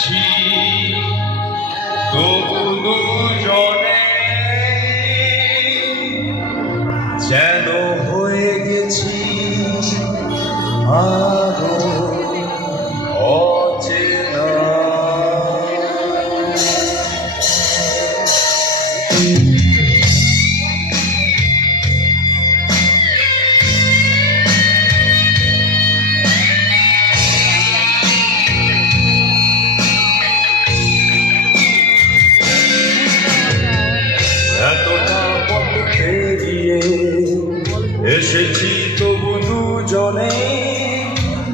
গেছি তবু দুজনে যেন হয়ে গেছি আরো অচেনা। এসেছি তবু দুজনে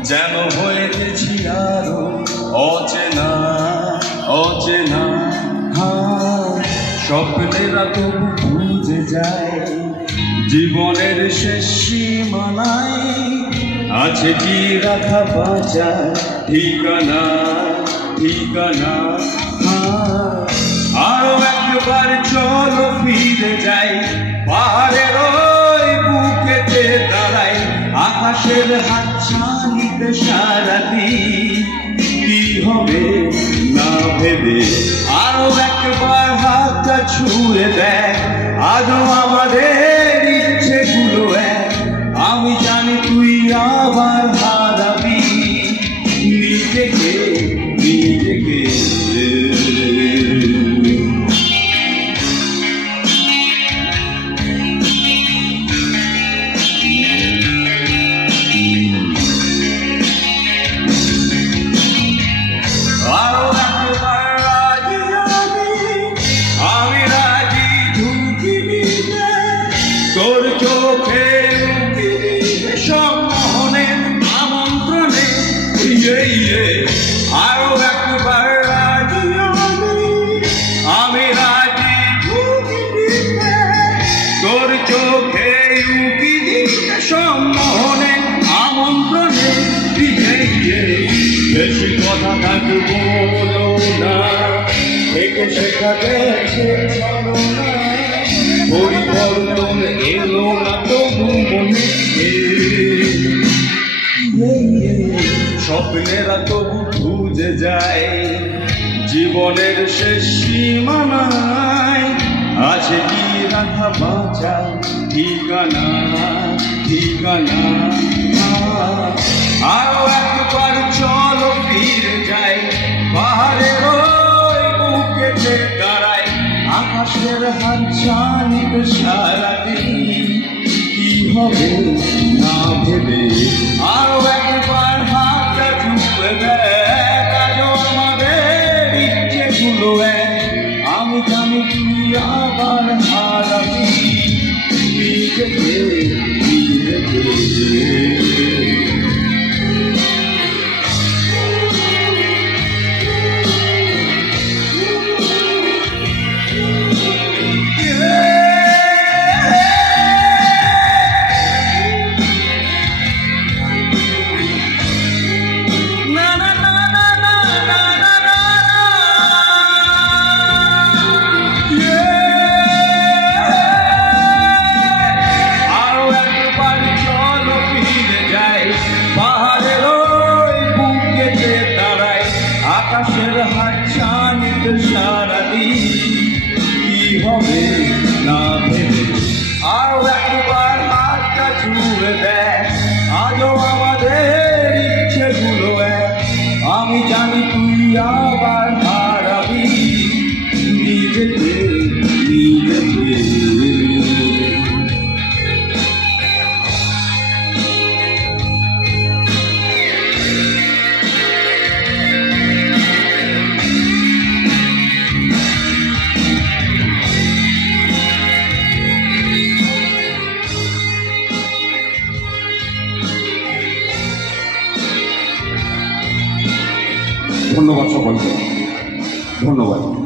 যেন হয়ে গেছি আরো অচেনা অচেনা। স্বপ্নেরা তবু বুঝে যায় জীবনের শেষ সীমানায় আছে কি রাখা বাঁচা ঠিকানা ঠিকানা। আরো একবার চলো ফিরে যাই পাহাড়ের আকাশের হাতছানিতে সারাদিন কি হবে না ভেবে আরো একবার হাতটা ছুঁয়ে দেখ আজও আমাদের ইচ্ছেগুলো এক। আমি জানি তুই আবার হারাবি নিজেকে নিজেকে। তোর চোখে সম্মোহনে আমন্ত্রণে আরো একবার রাজি আমি রাজি তোর চোখে সম্মোহনে আমন্ত্রণে বেশি কথা থাকবো না থেকে শেখা গেছে পরিবর্তন এলো না তবু মনে স্বপ্নেরা তবু বুঝে যায় জীবনের শেষ সীমানায় আছে কি রাখা বাঁচা ঠিকানা ঠিকানা। আরো একবার চলো ফিরে যাই পাহাড়ের বুকে দাঁড়ায় আকাশের হাতছানিতে সারাদিন কি হবে না ভেবে আরো একবার হাতটা ছুঁয়ে দেখ আজও আমাদের ইচ্ছেগুলো এক। আমি জানি তুই আবার হারাবি নিজেকে নিজেকে। আকাশের হাতছানিতে সারাদিন কি হবে না ভেবে আরো একবার হাতটা ছুঁয়ে দেখ আজও আমাদের ইচ্ছেগুলো এক। আমি জানি তুই আবার হারাবি নিজেকে নিজেকে। ধন্যবাদ সকলকে, ধন্যবাদ।